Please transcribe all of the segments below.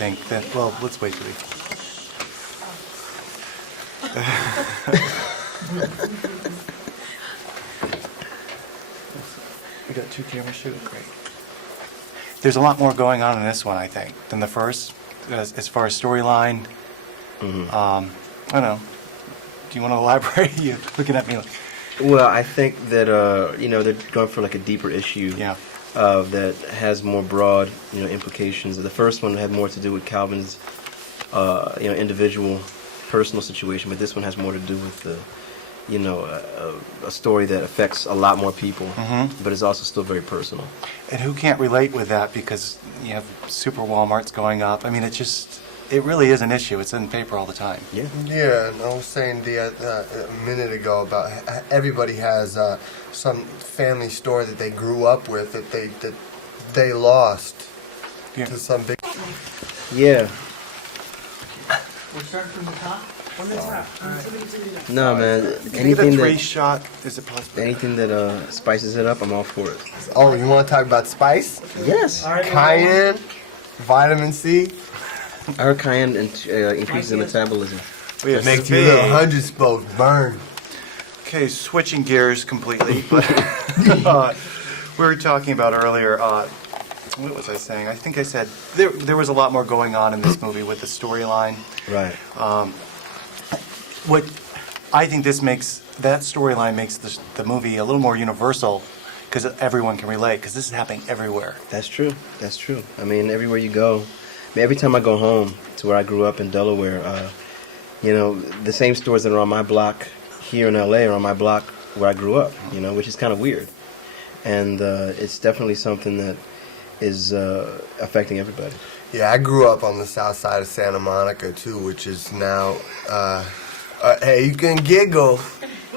think that, well, let's wait till we... We got 2 cameras shooting, great. There's a lot more going on in this one, I think, than the first, as far as storyline. I don't know. Do you want to elaborate? You're looking at me like... Well, I think that they're going for like a deeper issue. Yeah. That has more broad, implications. The first one had more to do with Calvin's, individual, personal situation, but this one has more to do with the, a story that affects a lot more people, but is also still very personal. And who can't relate with that because you have super Walmarts going up? I mean, it really is an issue. It's in the paper all the time. Yeah. Yeah, and I was saying a minute ago about everybody has some family story that they grew up with that they lost to some big. Yeah. We're starting from the top? When is that? No, man. Can you get a Anything 3 that shot? Is it possible? anything that spices it up, I'm all for it. Oh, you want to talk about spice? Yes. Cayenne, vitamin C. I heard cayenne increases metabolism. We have Makes your little 100 spokes burn. Okay, switching gears completely, but we were talking about earlier, what was I saying? I think I said there was a lot more going on in this movie with the storyline. Right. What I think that storyline makes the movie a little more universal because everyone can relate because this is happening everywhere. That's true. That's true. I mean, everywhere you go, every time I go home to where I grew up in Delaware, the same stores that are on my block here in LA are on my block where I grew up, which is kind of weird. And it's definitely something that is affecting everybody. Yeah, I grew up on the south side of Santa Monica too, which is now. Hey, you can giggle,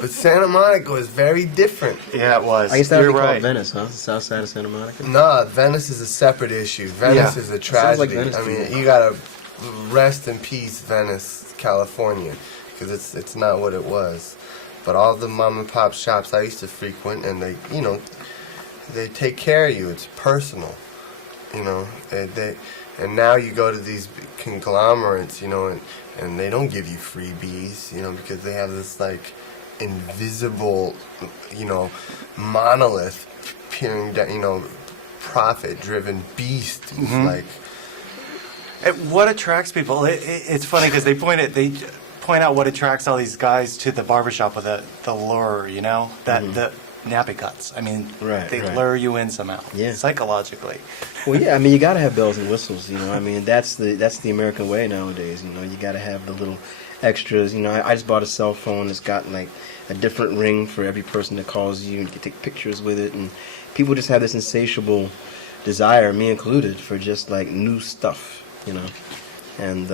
but Santa Monica is very different. Yeah, it was. I guess that would You're be called right. Venice, huh? The south side of Santa Monica? Nah, Venice is a separate issue. Venice Yeah. is a Sounds like tragedy. Venice I to mean, me. you gotta rest in peace, Venice, California, because it's not what it was. But all the mom and pop shops I used to frequent, and they take care of you. It's personal, And now you go to these conglomerates, and they don't give you freebies, because they have this like invisible, monolith peering down, profit-driven beast. Who's like. What attracts people? It's funny because they point out what attracts all these guys to the barbershop with the lure, the nappy cuts. I mean, they lure you in somehow, psychologically. Well, yeah, I mean, you got to have bells and whistles, I mean, that's the American way nowadays, you got to have the little extras. I just bought a cell phone that's got like a different ring for every person that calls you, and you can take pictures with it, and people just have this insatiable desire, me included, for just like new stuff, and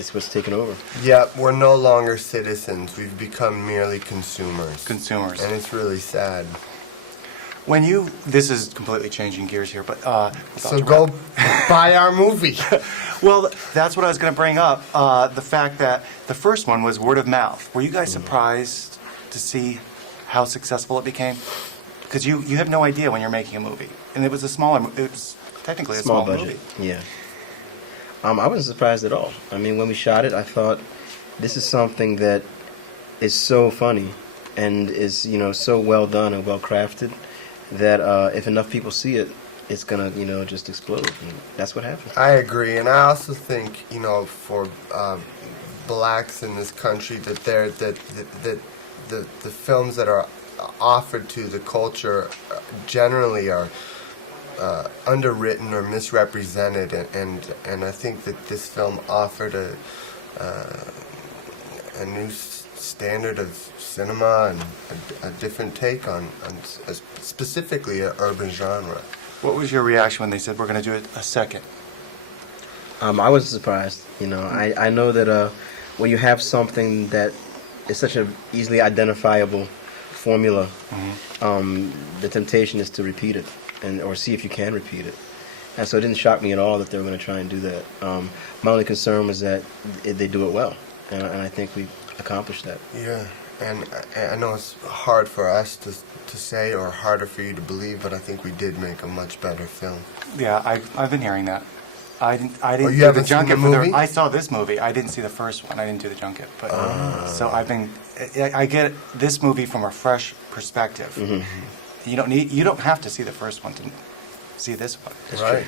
it's what's taken over. Yeah, we're no longer citizens. We've become merely consumers. Consumers. And it's really sad. This is completely changing gears here, but... So go buy our movie. Well, that's what I was going to bring up, the fact that the first one was word of mouth. Were you guys surprised to see how successful it became? Because you have no idea when you're making a movie. And it was technically a small budget. movie. Yeah. I wasn't surprised at all. I mean, when we shot it, I thought, this is something that is so funny and is, so well done and well crafted that if enough people see it, it's going to, just explode. And that's what happened. I agree. And I also think, for blacks in this country, that the films that are offered to the culture generally are underwritten or misrepresented, and I think that this film offered a new standard of cinema and a different take on specifically an urban genre. What was your reaction when they said we're going to do it a second? I wasn't surprised. I know that when you have something that is such an easily identifiable formula, the temptation is to repeat it or see if you can repeat it. And so it didn't shock me at all that they were going to try and do that. My only concern was that they do it well, and I think we accomplished that. Yeah, and I know it's hard for us to say or harder for you to believe, but I think we did make a much better film. Yeah, I've been hearing that. I didn't you do the haven't seen junket the for movie? I saw this movie. I didn't see the first one. I didn't do the junket. But so I've been. I get this movie from a fresh perspective. You don't have to see the first one to see this one. Right.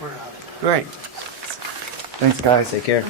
We're out. Great. Thanks, guys. Take care.